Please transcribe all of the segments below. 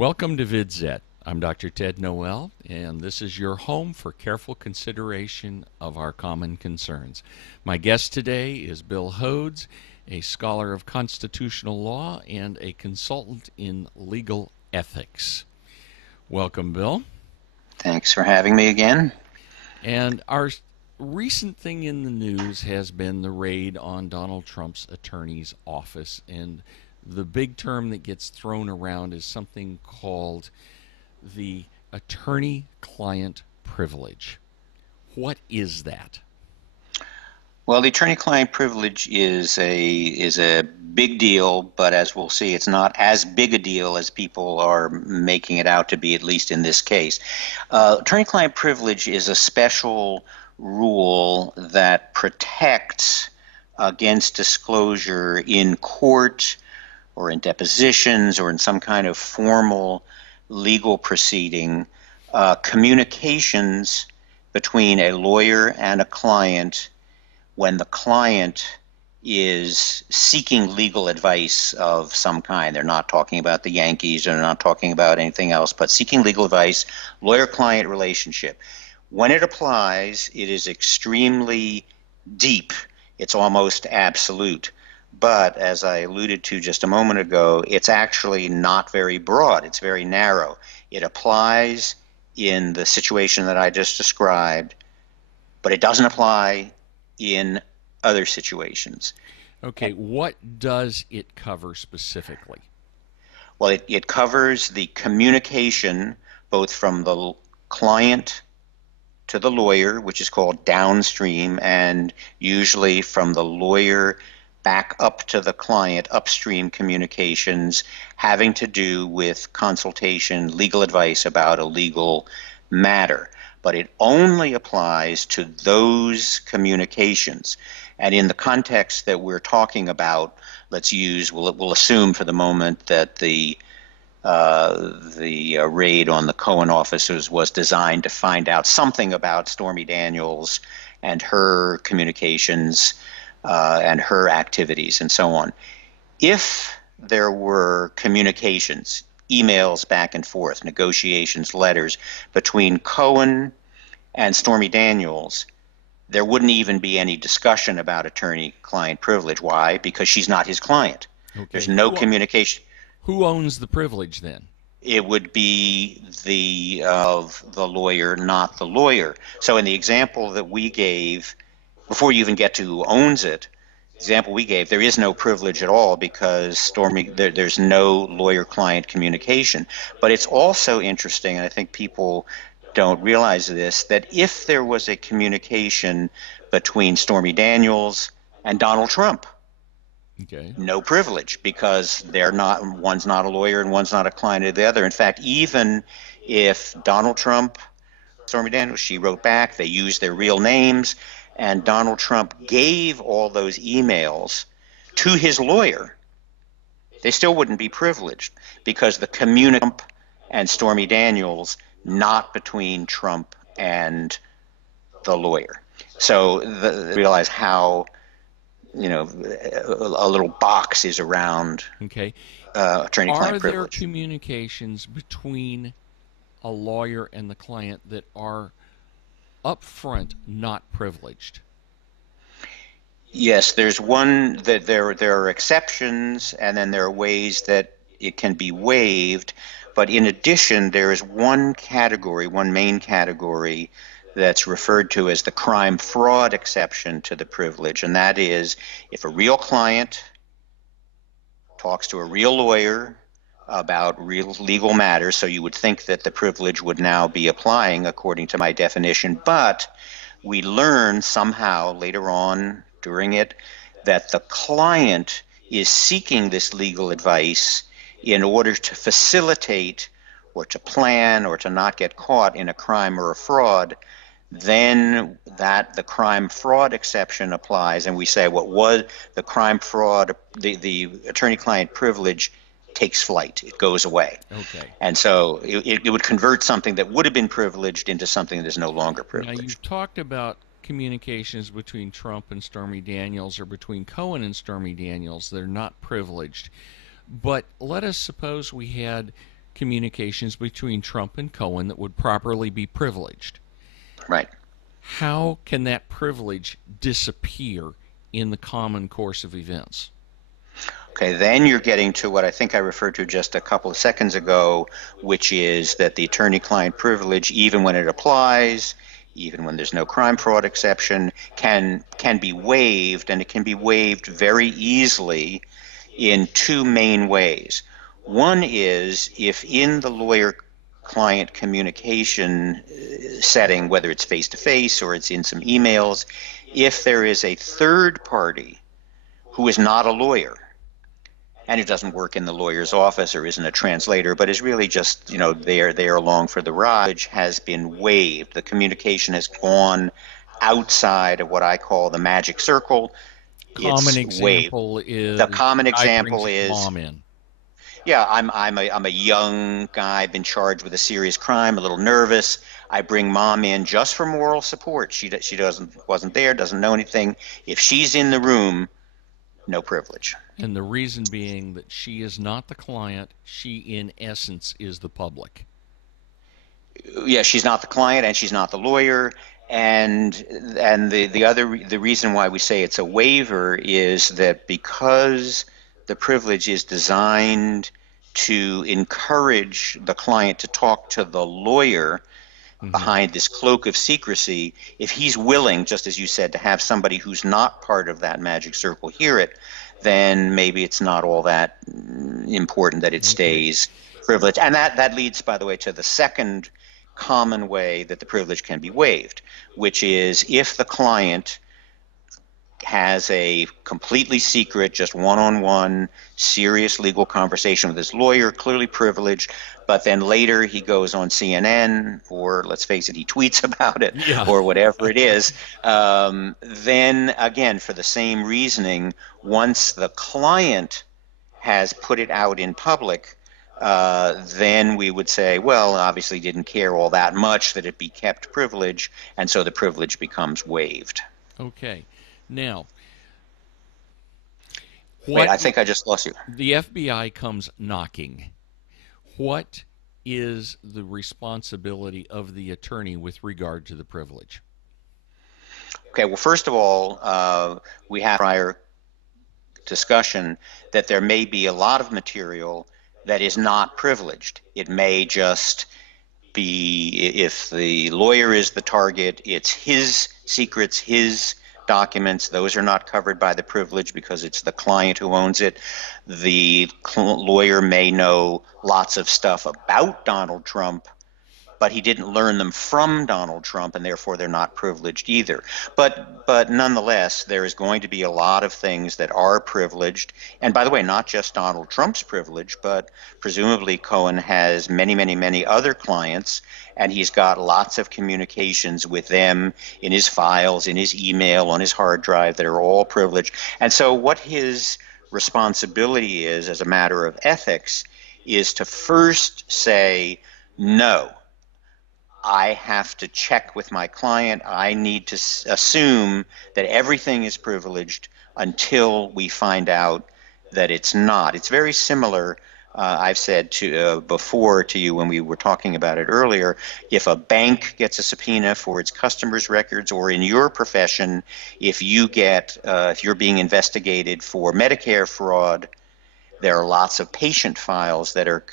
Welcome to VidZet. I'm Dr. Ted Noel, and this is your home for careful consideration of our common concerns. My guest today is Bill Hodes, a scholar of constitutional law and a consultant in legal ethics. Welcome, Bill. Thanks for having me again. And our recent thing in the news has been the raid on Donald Trump's attorney's office, and the big term that gets thrown around is something called the attorney-client privilege. What is that? Well, the attorney-client privilege is a big deal, but as we'll see, it's not as big a deal as people are making it out to be, at least in this case. Attorney-client privilege is a special rule that protects against disclosure in court or in depositions or in some kind of formal legal proceeding, communications between a lawyer and a client when the client is seeking legal advice of some kind. They're not talking about the Yankees, or they're not talking about anything else, but seeking legal advice, lawyer-client relationship. When it applies, it is extremely deep. It's almost absolute. But as I alluded to just a moment ago, it's actually not very broad. It's very narrow. It applies in the situation that I just described, but it doesn't apply in other situations. Okay, what does it cover specifically? Well, it covers the communication both from the client to the lawyer, which is called downstream, and usually from the lawyer back up to the client, upstream communications having to do with consultation, legal advice about a legal matter. But it only applies to those communications. And in the context that we're talking about, we'll assume for the moment that the raid on the Cohen offices was designed to find out something about Stormy Daniels and her communications and her activities and so on. If there were communications, emails back and forth, negotiations, letters between Cohen and Stormy Daniels, there wouldn't even be any discussion about attorney-client privilege. Why? Because she's not his client. Okay. There's no communication. Who owns the privilege then? It would be the lawyer, not the lawyer. So in the example that we gave, before you even get to who owns it, the example we gave, there is no privilege at all because there's no lawyer-client communication. But it's also interesting, and I think people don't realize this, that if there was a communication between Stormy Daniels and Donald Trump, okay, no privilege because one's not a lawyer and one's not a client of the other. In fact, even if Donald Trump, Stormy Daniels, she wrote back, they used their real names, and Donald Trump gave all those emails to his lawyer, they still wouldn't be privileged because the communication and Stormy Daniels, not between Trump and the lawyer. So realize how a little box is around okay. attorney-client privilege. Are there communications between a lawyer and the client that are upfront not privileged? Yes, there's one that there are exceptions, and then there are ways that it can be waived. But in addition, there is one main category that's referred to as the crime fraud exception to the privilege, and that is if a real client talks to a real lawyer about real legal matters, so you would think that the privilege would now be applying according to my definition, but we learn somehow later on during it that the client is seeking this legal advice in order to facilitate or to plan or to not get caught in a crime or a fraud. Then the crime fraud exception applies, and we say what was the crime fraud, the attorney-client privilege takes flight. It goes away. Okay. And so it would convert something that would have been privileged into something that is no longer privileged. Now, you've talked about communications between Trump and Stormy Daniels or between Cohen and Stormy Daniels that are not privileged. But let us suppose we had communications between Trump and Cohen that would properly be privileged. Right. How can that privilege disappear in the common course of events? Okay, then you're getting to what I think I referred to just a couple of seconds ago, which is that the attorney-client privilege, even when it applies, even when there's no crime fraud exception, can be waived, and it can be waived very easily in two main ways. One is if in the lawyer-client communication setting, whether it's face-to-face or it's in some emails, if there is a third party who is not a lawyer, and who doesn't work in the lawyer's office or isn't a translator, but is really just, there along for the ride, has been waived. The communication has gone outside of what I call the magic circle. Common It's waived. example The is common guy example brings his is, mom in. yeah, I'm a young guy, been charged with a serious crime, a little nervous. I bring mom in just for moral support. She wasn't there, doesn't know anything. If she's in the room, no privilege. And the reason being that she is not the client, she in essence is the public. Yeah, she's not the client and she's not the lawyer. And the reason why we say it's a waiver is that because the privilege is designed to encourage the client to talk to the lawyer Mm-hmm. behind this cloak of secrecy, if he's willing, just as you said, to have somebody who's not part of that magic circle hear it, then maybe it's not all that important that it Okay. stays privileged. And that leads, by the way, to the second common way that the privilege can be waived, which is if the client has a completely secret, just one-on-one, serious legal conversation with his lawyer, clearly privileged, but then later he goes on CNN, or let's face it, he tweets about it, Yeah. or whatever it is, then again, for the same reasoning, once the client has put it out in public, then we would say, well, obviously didn't care all that much that it be kept privilege, and so the privilege becomes waived. Okay. Now, Wait, what I think I just lost you. the FBI comes knocking. What is the responsibility of the attorney with regard to the privilege? Okay, well, first of all, we have prior discussion that there may be a lot of material that is not privileged. It may just be, if the lawyer is the target, it's his secrets, his documents. Those are not covered by the privilege because it's the client who owns it. The lawyer may know lots of stuff about Donald Trump, but he didn't learn them from Donald Trump, and therefore they're not privileged either. But nonetheless, there is going to be a lot of things that are privileged. And by the way, not just Donald Trump's privilege, but presumably Cohen has many, many, many other clients, and he's got lots of communications with them in his files, in his email, on his hard drive that are all privileged. And so what his responsibility is as a matter of ethics is to first say, no, I have to check with my client. I need to assume that everything is privileged until we find out that it's not. It's very similar. I've said before to you when we were talking about it earlier, if a bank gets a subpoena for its customers' records, or in your profession, if you're being investigated for Medicare fraud, there are lots of patient files that are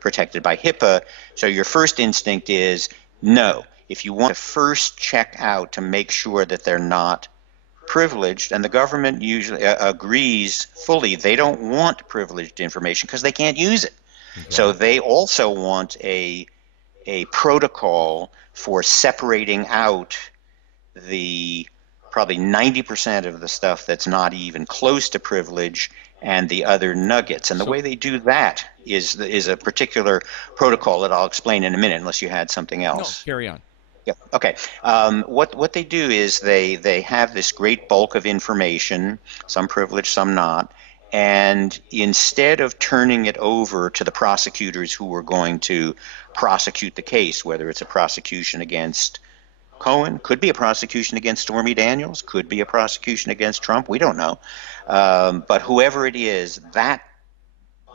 protected by HIPAA. So your first instinct is no. If you want to first check out to make sure that they're not privileged, and the government usually agrees fully, they don't want privileged information because they can't use it. So Okay. they also want a protocol for separating out the probably 90% of the stuff that's not even close to privilege and the other nuggets. And the So, way they do that is a particular protocol that I'll explain in a minute, unless you had something no, else. carry on. Yeah. Okay. What they do is they have this great bulk of information, some privileged, some not, and instead of turning it over to the prosecutors who are going to prosecute the case, whether it's a prosecution against Cohen, could be a prosecution against Stormy Daniels, could be a prosecution against Trump, we don't know. But whoever it is, that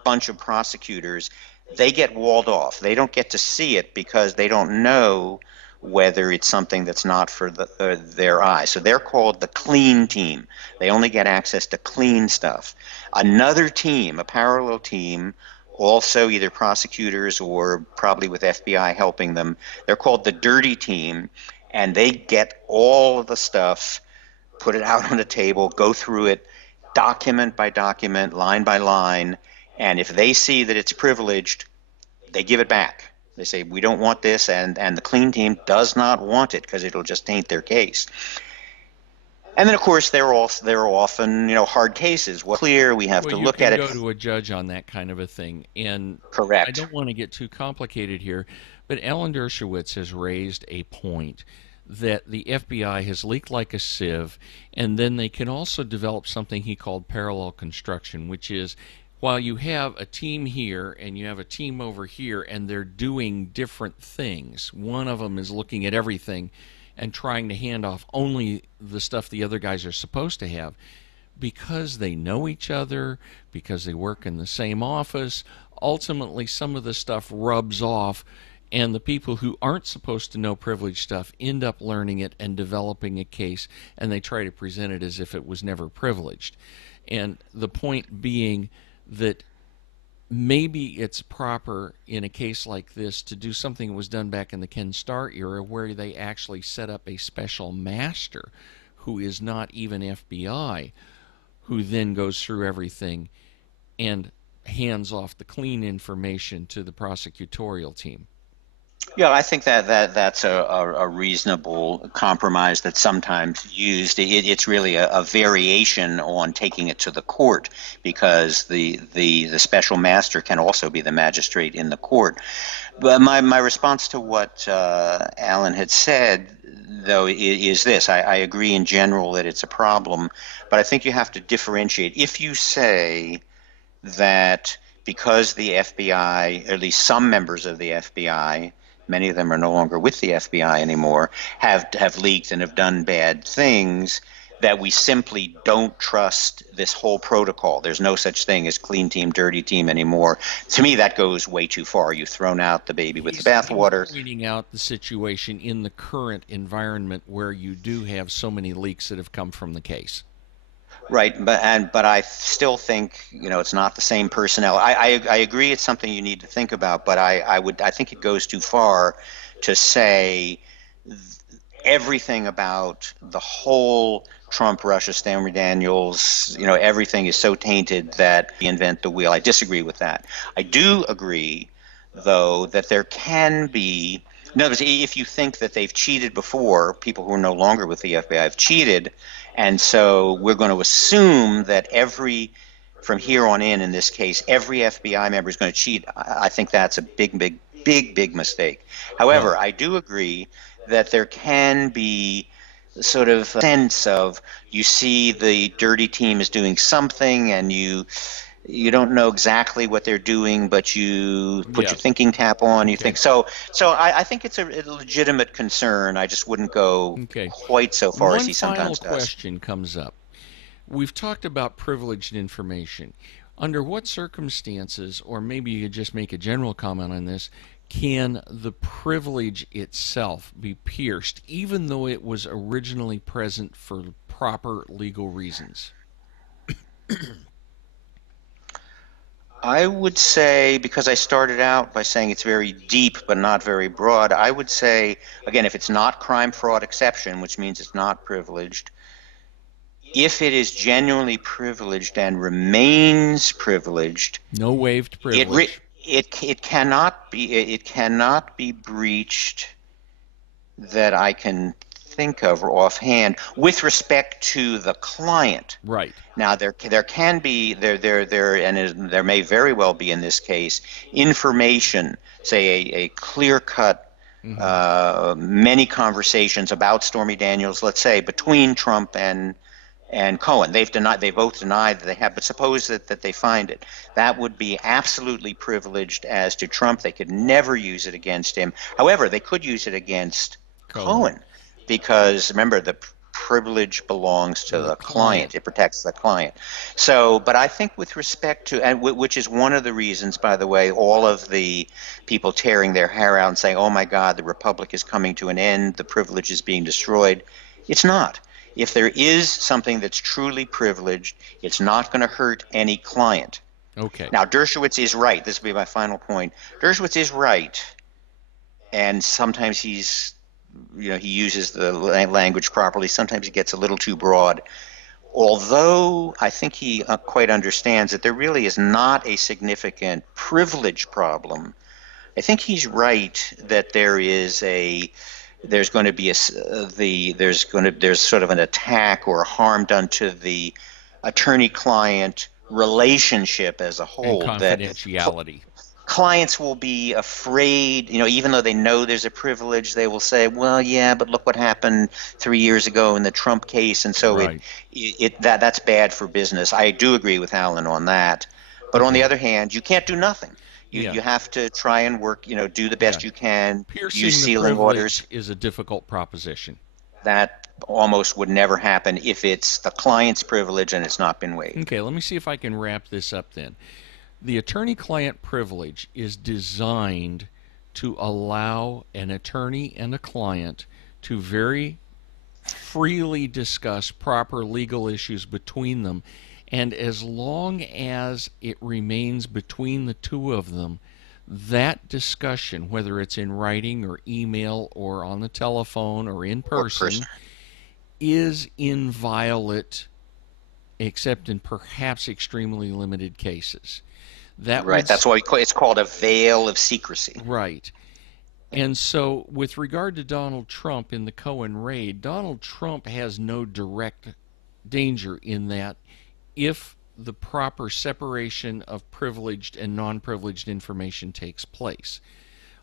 bunch of prosecutors, they get walled off. They don't get to see it because they don't know whether it's something that's not for their eye. So they're called the clean team. They only get access to clean stuff. Another team, a parallel team, also either prosecutors or probably with FBI helping them, they're called the dirty team, and they get all of the stuff, put it out on the table, go through it, document by document, line by line, and if they see that it's privileged, they give it back. They say, we don't want this, and the clean team does not want it because it'll just taint their case. And then, of course, there are often, hard cases. Well, clear, we have Well, to you look at can it. go to a judge on that kind of a thing. And I Correct. don't want to get too complicated here, but Alan Dershowitz has raised a point that the FBI has leaked like a sieve, and then they can also develop something he called parallel construction, which is while you have a team here and you have a team over here and they're doing different things, one of them is looking at everything and trying to hand off only the stuff the other guys are supposed to have. Because they know each other, because they work in the same office, ultimately some of the stuff rubs off, and the people who aren't supposed to know privileged stuff end up learning it and developing a case, and they try to present it as if it was never privileged. And the point being that maybe it's proper in a case like this to do something that was done back in the Ken Starr era where they actually set up a special master who is not even FBI, who then goes through everything and hands off the clean information to the prosecutorial team. Yeah, I think that's a reasonable compromise that's sometimes used. It's really a variation on taking it to the court because the special master can also be the magistrate in the court. But my response to what Alan had said, though, is this. I agree in general that it's a problem, but I think you have to differentiate. If you say that because the FBI, at least some members of the FBI, many of them are no longer with the FBI anymore, have leaked and have done bad things, that we simply don't trust this whole protocol. There's no such thing as clean team, dirty team anymore. To me, that goes way too far. You've thrown out the baby with the He's bathwater. pointing out the situation in the current environment where you do have so many leaks that have come from the case. Right, but I still think it's not the same personnel. I agree it's something you need to think about, but I think it goes too far to say everything about the whole Trump, Russia, Stormy Daniels, everything is so tainted that we invent the wheel. I disagree with that. I do agree, though, that there can be. In other words, if you think that they've cheated before, people who are no longer with the FBI have cheated, and so we're going to assume that from here on in this case, every FBI member is going to cheat. I think that's a big mistake. Well, However, I do agree that there can be sort of a sense of you see the dirty team is doing something and you don't know exactly what they're doing, but you put your yes. thinking cap on. You Okay. think so. So I think it's a legitimate concern. I just wouldn't go Okay. quite so far as One he final sometimes does. question comes up. We've talked about privileged information. Under what circumstances, or maybe you could just make a general comment on this, can the privilege itself be pierced, even though it was originally present for proper legal reasons? I would say, because I started out by saying it's very deep but not very broad, I would say, again, if it's not crime fraud exception, which means it's not privileged, if it is genuinely privileged and remains privileged, No waived it privilege. it cannot be breached that I can think of or offhand with respect to the client. Right. Now there can be there may very well be in this case information, say a clear cut Hmm. many conversations about Stormy Daniels, let's say between Trump and Cohen. They both denied that they have, but suppose that they find it. That would be absolutely privileged as to Trump. They could never use it against him. However, they could use it against Cohen. Cohen because remember the privilege belongs to The the client. client. It protects the client. So, but I think with respect to, and which is one of the reasons, by the way, all of the people tearing their hair out and saying, oh my God, the republic is coming to an end, the privilege is being destroyed. It's not. If there is something that's truly privileged, it's not going to hurt any client. Okay. Now, Dershowitz is right. This will be my final point. Dershowitz is right, and sometimes he uses the language properly. Sometimes he gets a little too broad. Although I think he quite understands that there really is not a significant privilege problem, I think he's right that there's going to be there's sort of an attack or harm done to the attorney-client relationship as a And whole, that confidentiality. clients will be afraid, even though they know there's a privilege, they will say, well, yeah, but look what happened 3 years ago in the Trump case. And so Right. that's bad for business. I do agree with Alan on that. But on the Okay. other hand, you can't do nothing. Yeah. You have to try and work, do the Yeah. best you can, use Piercing the sealing orders. privilege is a difficult proposition. That almost would never happen if it's the client's privilege and it's not been waived. Okay, let me see if I can wrap this up then. The attorney-client privilege is designed to allow an attorney and a client to very freely discuss proper legal issues between them, and as long as it remains between the two of them, that discussion, whether it's in writing or email or on the telephone or in Or person. person, is inviolate except in perhaps extremely limited cases. That Right. would That's why it's called a veil of secrecy. right. And so, with regard to Donald Trump in the Cohen raid, Donald Trump has no direct danger in that if the proper separation of privileged and non privileged information takes place.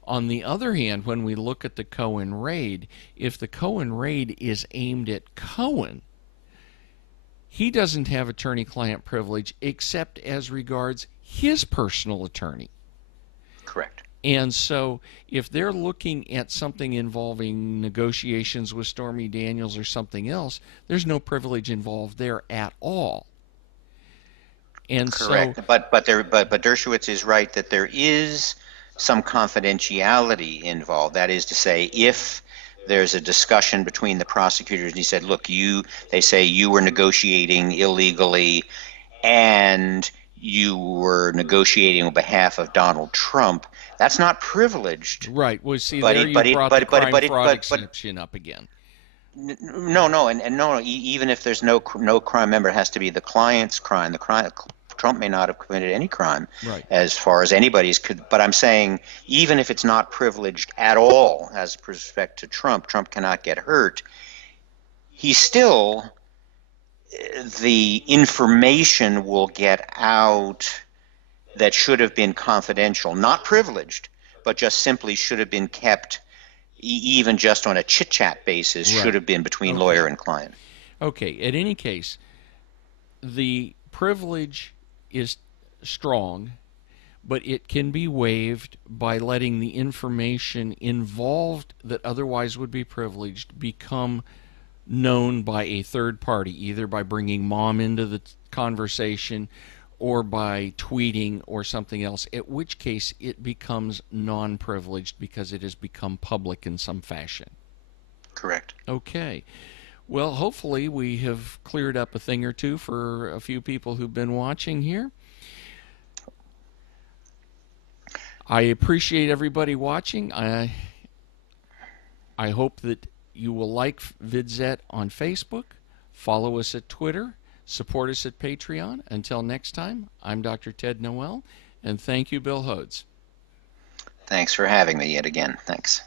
On the other hand, when we look at the Cohen raid, if the Cohen raid is aimed at Cohen, he doesn't have attorney client privilege except as regards his personal attorney. Correct. And so, if they're looking at something involving negotiations with Stormy Daniels or something else, there's no privilege involved there at all. And so, Correct. But Dershowitz is right that there is some confidentiality involved. That is to say, if there's a discussion between the prosecutors and he said, look, they say you were negotiating illegally and you were negotiating on behalf of Donald Trump, that's not privileged. right. Well, see, But there it, you but it, brought the but but crime but it, fraud but exception up again. no, and no, even if there's no crime member, it has to be the client's crime. Trump may not have committed any crime, Right. as far as anybody's could. But I'm saying, even if it's not privileged at all, as respect to Trump, Trump cannot get hurt. He's still the information will get out that should have been confidential, not privileged, but just simply should have been kept, even just on a chit-chat basis, should Right. have been between Okay. lawyer and client. Okay. In any case, the privilege is strong, but it can be waived by letting the information involved that otherwise would be privileged become known by a third party, either by bringing mom into the conversation or by tweeting or something else, at which case it becomes non privileged because it has become public in some fashion. Correct. Okay. Well, hopefully, we have cleared up a thing or two for a few people who've been watching here. I appreciate everybody watching. I hope that you will like VidZet on Facebook, follow us at Twitter, support us at Patreon. Until next time, I'm Dr. Ted Noel, and thank you, Bill Hodes. Thanks for having me yet again. Thanks.